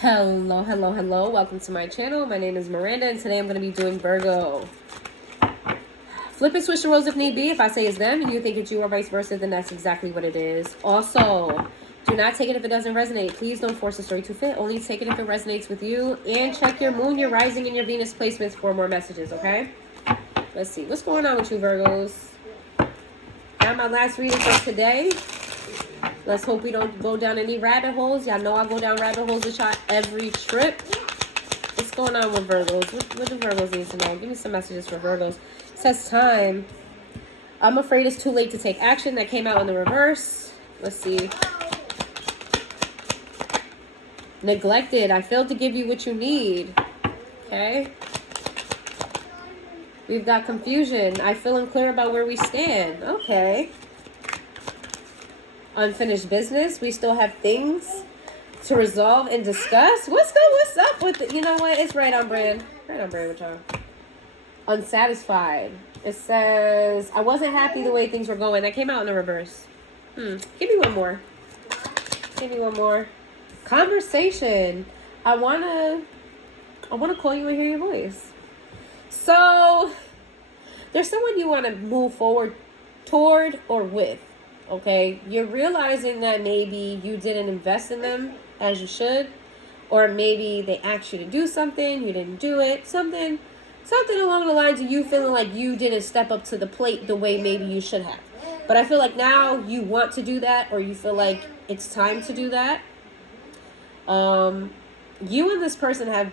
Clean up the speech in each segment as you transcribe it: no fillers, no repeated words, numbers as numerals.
Hello, hello, hello. Welcome to my channel. My name is Miranda, and today I'm going to be doing Virgo. Flip and switch the roles if need be. If I say it's them and you think it's you or vice versa, then that's exactly what it is. Also, do not take it if it doesn't resonate. Please don't force the story to fit. Only take it if it resonates with you. And check your moon, your rising, and your Venus placements for more messages, okay? Let's see. What's going on with you, Virgos? Got my last reading for today. Let's hope we don't go down any rabbit holes. Y'all know I go down rabbit holes with y'all every trip. What's going on with Virgos? What do Virgos need to know? Give me some messages for Virgos. It says time. I'm afraid it's too late to take action. That came out in the reverse. Let's see. Neglected. I failed to give you what you need. Okay. We've got confusion. I feel unclear about where we stand. Okay. Unfinished business. We still have things to resolve and discuss. What's up with it? You know what? It's right on brand. Right on brand with y'all. Unsatisfied. It says, I wasn't happy the way things were going. That came out in the reverse. Give me one more. Give me one more. Conversation. I wanna call you and hear your voice. So there's someone you want to move forward toward or with. Okay, you're realizing that maybe you didn't invest in them as you should, or maybe they asked you to do something, you didn't do it, something along the lines of you feeling like you didn't step up to the plate the way maybe you should have. But I feel like now you want to do that, or you feel like it's time to do that. You and this person have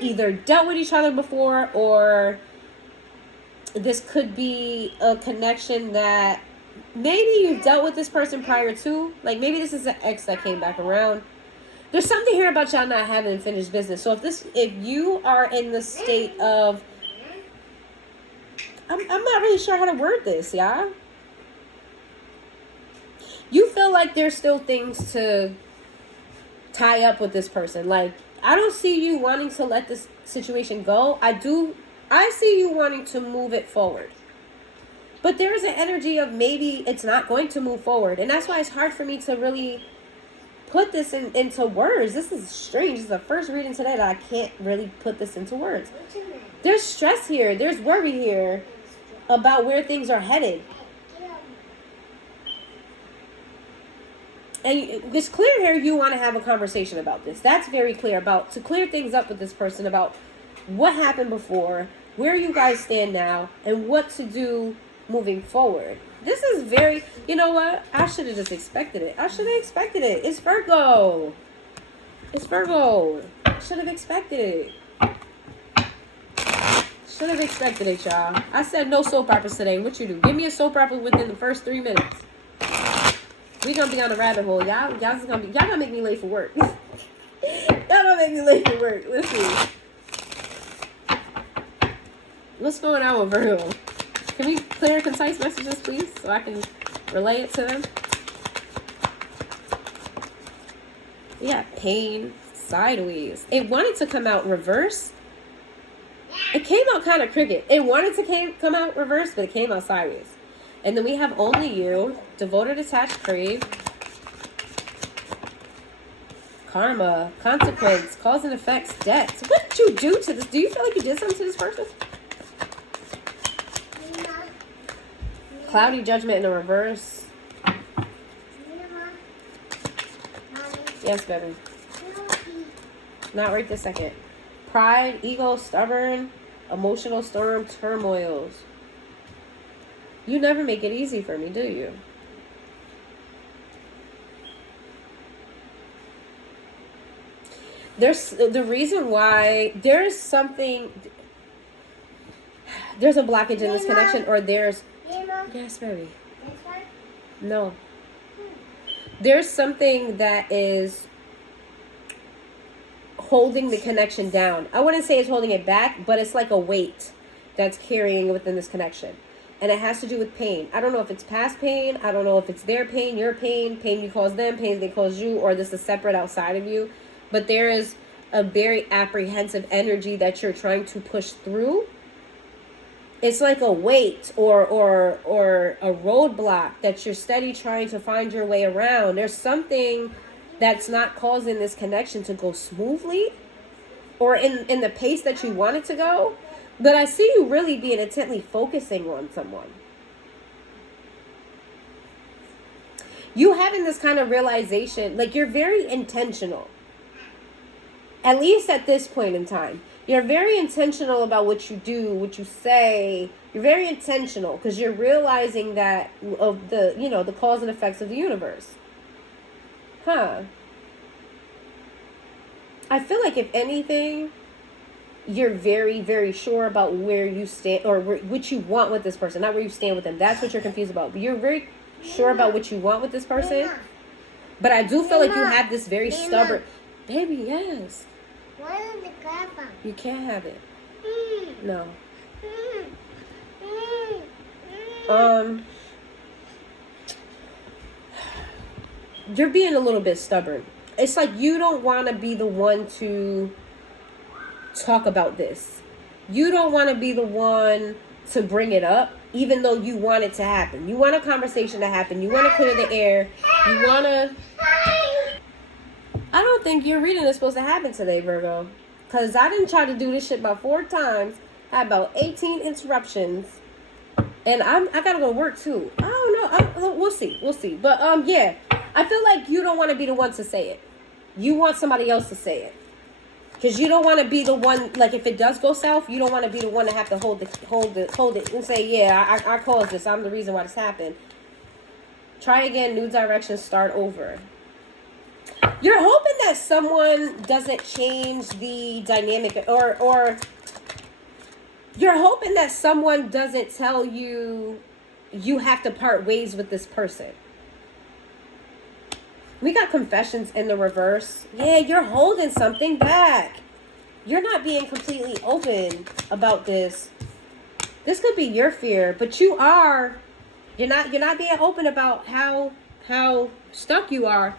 either dealt with each other before, or this could be a connection that maybe you've dealt with this person prior to. Like maybe this is an ex that came back around. There's something here about y'all not having finished business. So if you are in the state of, I'm not really sure how to word this, y'all. You feel like there's still things to tie up with this person. Like, I don't see you wanting to let this situation go. I see you wanting to move it forward. But there is an energy of maybe it's not going to move forward. And that's why it's hard for me to really put this into words. This is strange. This is the first reading today that I can't really put this into words. There's stress here. There's worry here about where things are headed. And it's clear here you want to have a conversation about this. That's very clear, about to clear things up with this person about what happened before, where you guys stand now, and what to do moving forward. This is very, you know what? I should have just expected it. I should have expected it. It's Virgo. It's Virgo. I should have expected it. Should have expected it, y'all. I said no soap operas today. What you do? Give me a soap opera within the first 3 minutes. We gonna be on the rabbit hole. Y'all gonna make me late for work. Y'all gonna make me late for work. Let's see. What's going on with Virgo? Can we clear concise messages, please, so I can relay it to them? We got pain sideways. It wanted to come out reverse. It came out kind of crooked. It wanted to come out reverse, but it came out sideways. And then we have only you, devoted, attached, crave, karma, consequence, cause and effects, debt. So what did you do to this? Do you feel like you did something to this person? Cloudy judgment in the reverse. Yes, baby. Not right this second. Pride, ego, stubborn, emotional storm, turmoils. You never make it easy for me, do you? There's the reason why there's something, there's a blockage in this connection, or there's, yes, baby. No. There's something that is holding the connection down. I wouldn't say it's holding it back, but it's like a weight that's carrying within this connection. And it has to do with pain. I don't know if it's past pain. I don't know if it's their pain, your pain, pain you cause them, pain they cause you, or this is separate outside of you. But there is a very apprehensive energy that you're trying to push through. It's like a weight or a roadblock that you're steady trying to find your way around. There's something that's not causing this connection to go smoothly or in the pace that you want it to go. But I see you really being intently focusing on someone. You having this kind of realization, like you're very intentional. At least at this point in time. You're very intentional about what you do, what you say. You're very intentional because you're realizing that of the, the cause and effects of the universe. Huh. I feel like if anything, you're very, very sure about where you stand or what you want with this person, not where you stand with them. That's what you're confused about. But you're very sure about what you want with this person. But I do feel like you have this very stubborn... Baby, yes. You can't have it. No. You're being a little bit stubborn. It's like you don't want to be the one to talk about this. You don't want to be the one to bring it up, even though you want it to happen. You want a conversation to happen. You want to clear the air. You want to... I don't think your reading is supposed to happen today, Virgo. Because I didn't try to do this shit about 4 times. I had about 18 interruptions. And I got to go to work, too. I don't know. We'll see. But, yeah. I feel like you don't want to be the one to say it. You want somebody else to say it. Because you don't want to be the one, like, if it does go south, you don't want to be the one to have to hold it and say, yeah, I caused this. I'm the reason why this happened. Try again. New direction. Start over. You're hoping that someone doesn't change the dynamic or you're hoping that someone doesn't tell you you have to part ways with this person. We got confessions in the reverse. Yeah, you're holding something back. You're not being completely open about this. This could be your fear, but you are. You're not being open about how stuck you are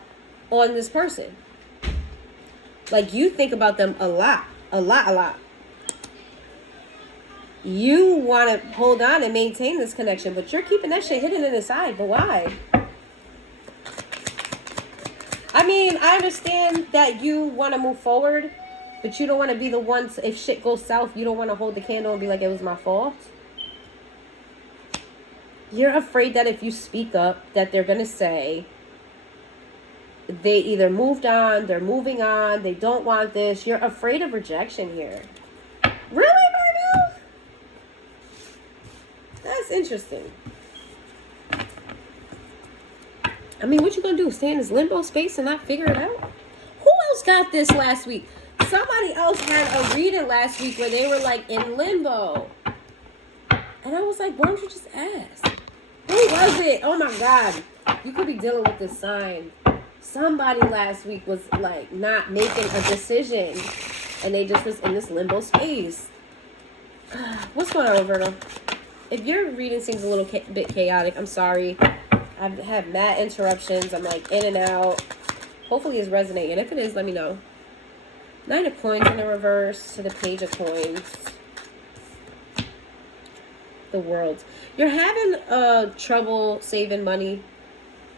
on this person. Like you think about them a lot. You want to hold on and maintain this connection, but you're keeping that shit hidden inside. But why? I mean, I understand that you want to move forward, but you don't want to be the one to, if shit goes south, you don't want to hold the candle and be like, it was my fault. You're afraid that if you speak up, that they're going to say they either moved on, they're moving on, they don't want this. You're afraid of rejection here. Really, Virgo? That's interesting. I mean, what you gonna do? Stay in this limbo space and not figure it out? Who else got this last week? Somebody else had a reading last week where they were like in limbo. And I was like, why don't you just ask? Who was it? Oh my God. You could be dealing with this sign. Somebody last week was like not making a decision. And they just was in this limbo space. What's going on, Virgo? If your reading seems a little bit chaotic, I'm sorry. I've had mad interruptions. I'm like in and out. Hopefully it's resonating. If it is, let me know. 9 of coins in the reverse to the page of coins. The world. You're having trouble saving money.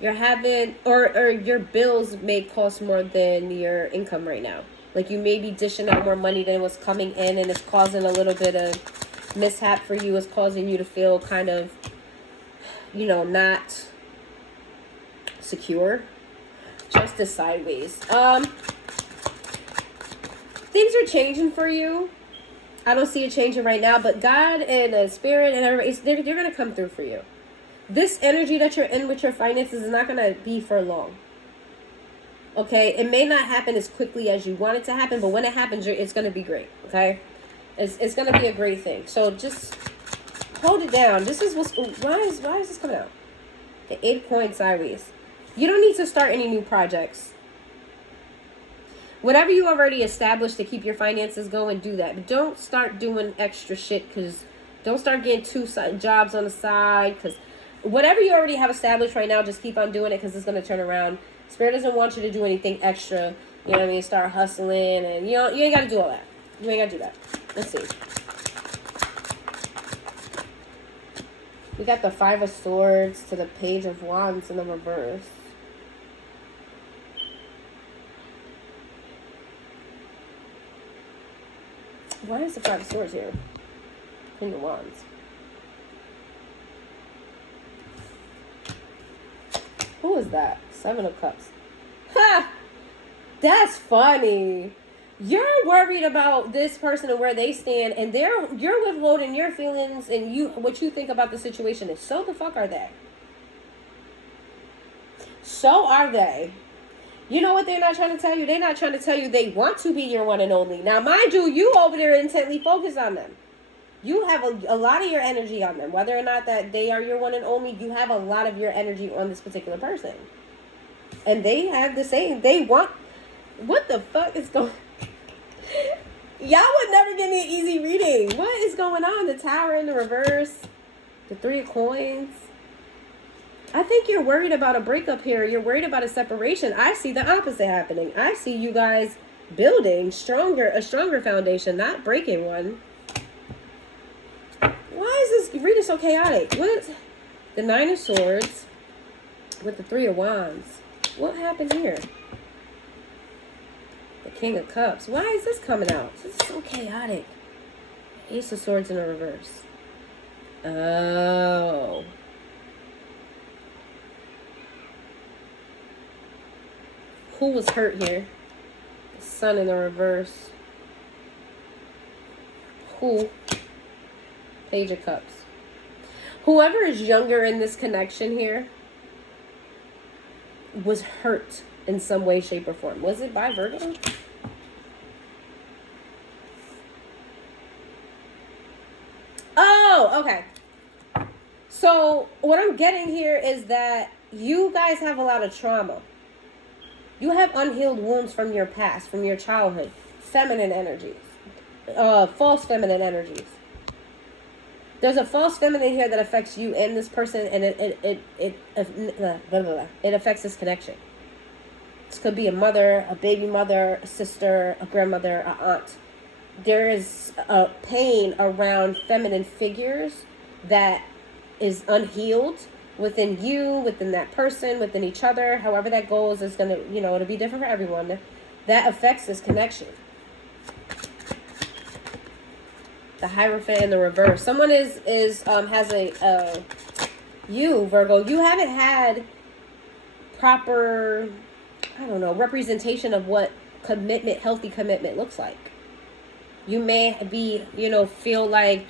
You're having, or your bills may cost more than your income right now. Like you may be dishing out more money than what's coming in, and it's causing a little bit of mishap for you. It's causing you to feel kind of, not secure. Justice sideways. Things are changing for you. I don't see it changing right now, but God and the Spirit and everybody, they're going to come through for you. This energy that you're in with your finances is not going to be for long. Okay? It may not happen as quickly as you want it to happen, but when it happens, it's going to be great. Okay? It's going to be a great thing. So just hold it down. This is why is this coming out? The 8 of coins sideways. You don't need to start any new projects. Whatever you already established to keep your finances going, do that. But don't start doing extra shit, because don't start getting 2 jobs on the side, because whatever you already have established right now, just keep on doing it, because it's going to turn around. Spirit doesn't want you to do anything extra. You know what I mean? Start hustling, and you ain't got to do all that. You ain't got to do that. Let's see. We got the 5 of Swords to the Page of Wands in the reverse. Why is the Five of Swords here? Queen of Wands. Who is that? Seven of Cups. Ha! That's funny. You're worried about this person and where they stand, and you're withholding your feelings and what you think about the situation. And so the fuck are they? So are they. You know what they're not trying to tell you? They're not trying to tell you they want to be your one and only. Now, mind you, you over there intently focused on them. You have a lot of your energy on them. Whether or not that they are your one and only, you have a lot of your energy on this particular person. And they have the same. They want... What the fuck is going... Y'all would never give me an easy reading. What is going on? The Tower in the reverse. The Three of Coins. I think you're worried about a breakup here. You're worried about a separation. I see the opposite happening. I see you guys building a stronger foundation, not breaking one. Why is this reading so chaotic? What is the Nine of Swords with the Three of Wands? What happened here? The King of Cups. Why is this coming out? This is so chaotic. Ace of Swords in the reverse. Oh. Who was hurt here? The Sun in the reverse. Who? Page of Cups. Whoever is younger in this connection here was hurt in some way, shape, or form. Was it by Virgo? Oh, okay. So what I'm getting here is that you guys have a lot of trauma. You have unhealed wounds from your past, from your childhood. Feminine energies. False feminine energies. There's a false feminine here that affects you and this person, and it affects this connection. This could be a mother, a baby mother, a sister, a grandmother, an aunt. There is a pain around feminine figures that is unhealed within you, within that person, within each other. However that goes is going to, it'll be different for everyone. That affects this connection. The Hierophant in the reverse. Someone has you, Virgo, you haven't had proper, representation of what healthy commitment looks like. You may be, feel like,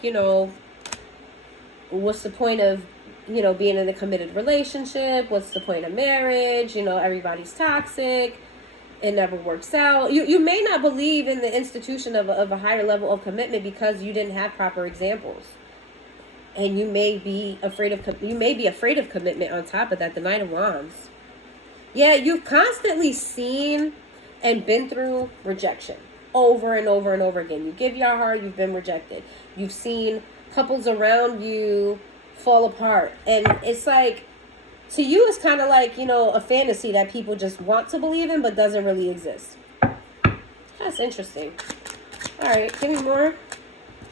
what's the point of, being in a committed relationship? What's the point of marriage? Everybody's toxic. It never works out. You may not believe in the institution of a higher level of commitment because you didn't have proper examples. And you may be afraid of commitment on top of that. The Knight of Wands. Yeah, you've constantly seen and been through rejection over and over and over again. You give your heart, you've been rejected. You've seen couples around you fall apart. And it's like, to you, it's kind of like, a fantasy that people just want to believe in but doesn't really exist. That's interesting. All right, give me more.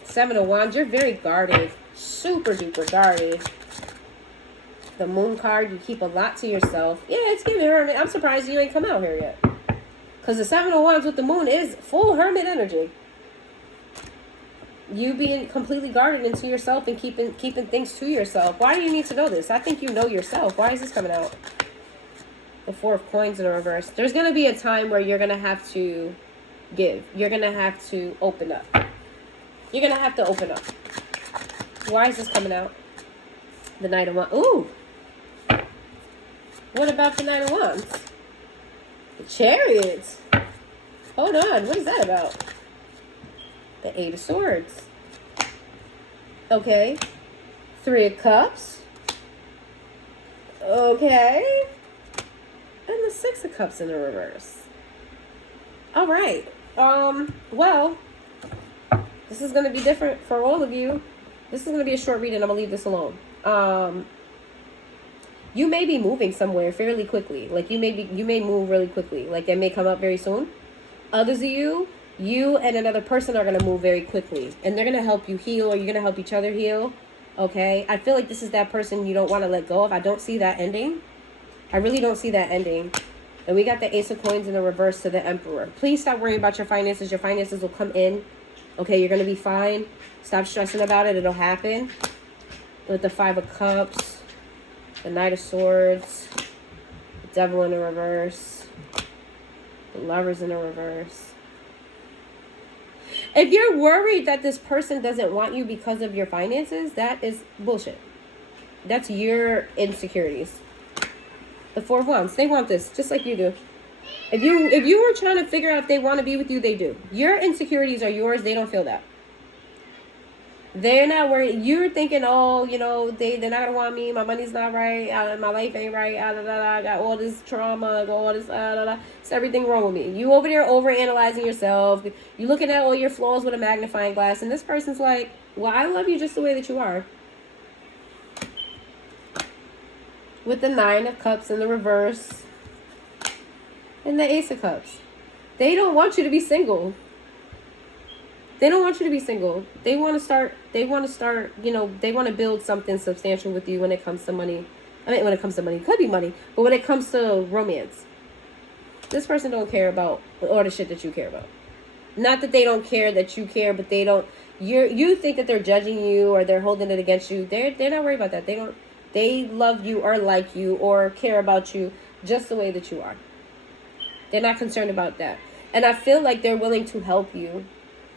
Seven of Wands. You're very guarded. Super duper guarded. The Moon card. You keep a lot to yourself. Yeah, it's giving Hermit. I'm surprised you ain't come out here yet. Because the Seven of Wands with the Moon is full Hermit energy. You being completely guarded into yourself and keeping things to yourself. Why do you need to know this? I think you know yourself. Why is this coming out? The Four of Coins in the reverse. There's going to be a time where you're going to have to give. You're going to have to open up. You're going to have to open up. Why is this coming out? The Knight of Wands. Ooh. What about the Knight of Wands? The Chariot. Hold on. What is that about? The Eight of Swords. Okay. Three of Cups. Okay. And the Six of Cups in the reverse. All right. Well, this is going to be different for all of you. This is going to be a short reading. I'm going to leave this alone. You may be moving somewhere fairly quickly. Like you may move really quickly. Like that may come up very soon. Others of you and another person are going to move very quickly. And they're going to help you heal, or you're going to help each other heal. Okay? I feel like this is that person you don't want to let go of. I don't see that ending. I really don't see that ending. And we got the Ace of Coins in the reverse to the Emperor. Please stop worrying about your finances. Your finances will come in. Okay, you're going to be fine. Stop stressing about it. It'll happen. With the 5 of Cups, the Knight of Swords, the Devil in the reverse, the Lovers in the reverse. If you're worried that this person doesn't want you because of your finances, that is bullshit. That's your insecurities. The 4 of Wands, they want this just like you do. If you were trying to figure out if they want to be with you, they do. Your insecurities are yours. They don't feel that. They're not worried. You're thinking, oh, you know, they're not going to want me. My money's not right. My life ain't right. I got all this trauma. I got all this. It's everything wrong with me. You over there overanalyzing yourself. You're looking at all your flaws with a magnifying glass. And this person's like, well, I love you just the way that you are. With the 9 of Cups in the reverse. And the Ace of Cups. They don't want you to be single. They don't want you to be single. They want to start, you know, they want to build something substantial with you when it comes to money. I mean, when it comes to money, it could be money, but when it comes to romance, this person don't care about all the shit that you care about. Not that they don't care that you care, but they don't, you think that they're judging you or they're holding it against you. They're not worried about that. They love you or like you or care about you just the way that you are. They're not concerned about that. And I feel like they're willing to help you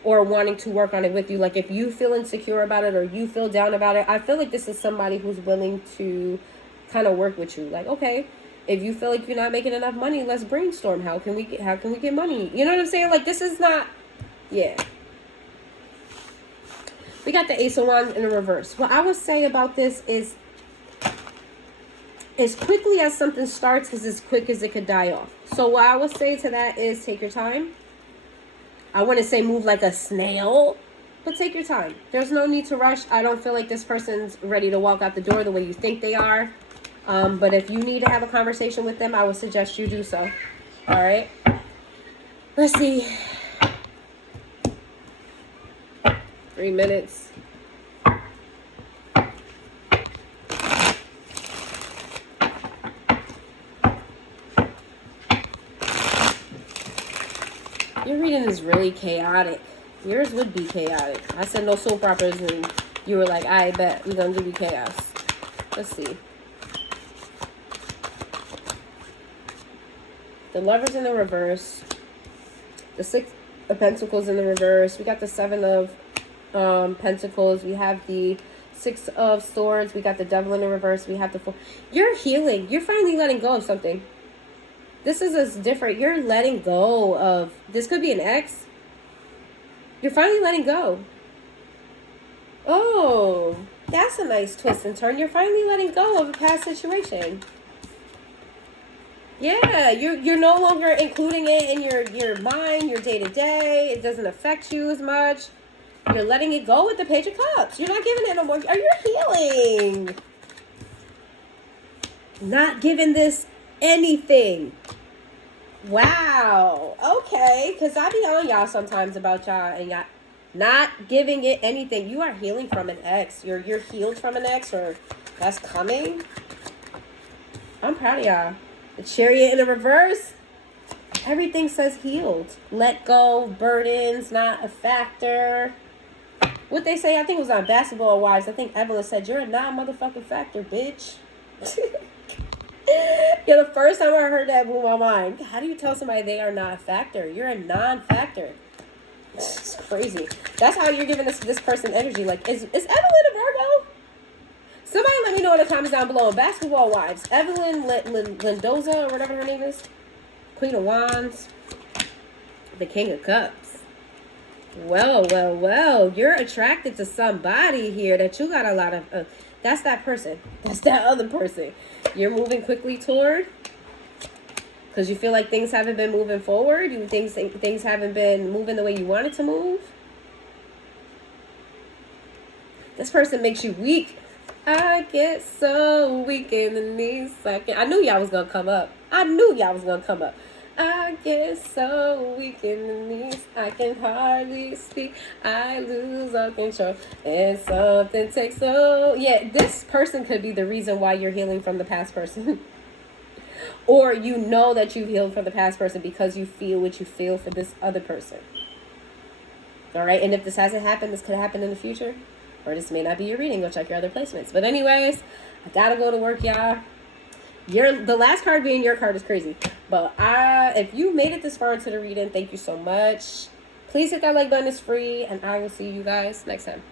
or wanting to work on it with you. Like if you feel insecure about it or you feel down about it, I feel like this is somebody who's willing to kind of work with you. Like, okay, if you feel like you're not making enough money, let's brainstorm. How can we get money? You know what I'm saying? Like this is not, yeah. We got the Ace of Wands in the reverse. What I would say about this is as quickly as something starts is as quick as it could die off. So what I would say to that is take your time. I wouldn't say move like a snail, but take your time. There's no need to rush. I don't feel like this person's ready to walk out the door the way you think they are. But if you need to have a conversation with them, I would suggest you do so. All right. Let's see. 3 minutes. Your reading is really chaotic. Yours would be chaotic. I said no soap operas and you were like, I bet we're going to give you chaos. Let's see. The Lovers in the reverse. The 6 of Pentacles in the reverse. We got the 7 of Pentacles. We have the 6 of Swords. We got the Devil in the reverse. We have the 4. You're healing. You're finally letting go of something. This is different. You're letting go of, this could be an ex. You're finally letting go. Oh, that's a nice twist and turn. You're finally letting go of a past situation. Yeah, you're no longer including it in your mind, your day-to-day. It doesn't affect you as much. You're letting it go with the Page of Cups. You're not giving it no more. You're healing. Not giving this anything. Wow. Okay. Because I be on y'all sometimes about y'all and y'all not giving it anything. You are healing from an ex. You're healed from an ex or that's coming. I'm proud of y'all. The Chariot in the reverse. Everything says healed. Let go. Burdens not a factor. What they say, I think it was on Basketball Wives. I think Evelyn said, you're a non-motherfucking factor, bitch. Yeah, the first time I heard that blew my mind. How do you tell somebody they are not a factor? You're a non-factor. It's crazy. That's how you're giving this person energy. Like, is Evelyn a Virgo? Somebody let me know in the comments down below. Basketball Wives. Evelyn Mendoza or whatever her name is. Queen of Wands. The King of Cups. Well. You're attracted to somebody here that you got a lot of... that's that person. That's that other person. You're moving quickly toward... Because you feel like things haven't been moving forward. You think things haven't been moving the way you wanted to move. This person makes you weak. I get so weak in the knees. I knew y'all was going to come up. I get so weak in the knees. I can hardly speak. I lose all control. And something takes so... Yeah, this person could be the reason why you're healing from the past person. Or you know that you've healed from the past person because you feel what you feel for this other person. All right. And if this hasn't happened, this could happen in the future. Or this may not be your reading. Go check your other placements. But anyways, I gotta go to work, y'all. The last card being your card is crazy. But if you made it this far into the reading, thank you so much. Please hit that like button. It's free. And I will see you guys next time.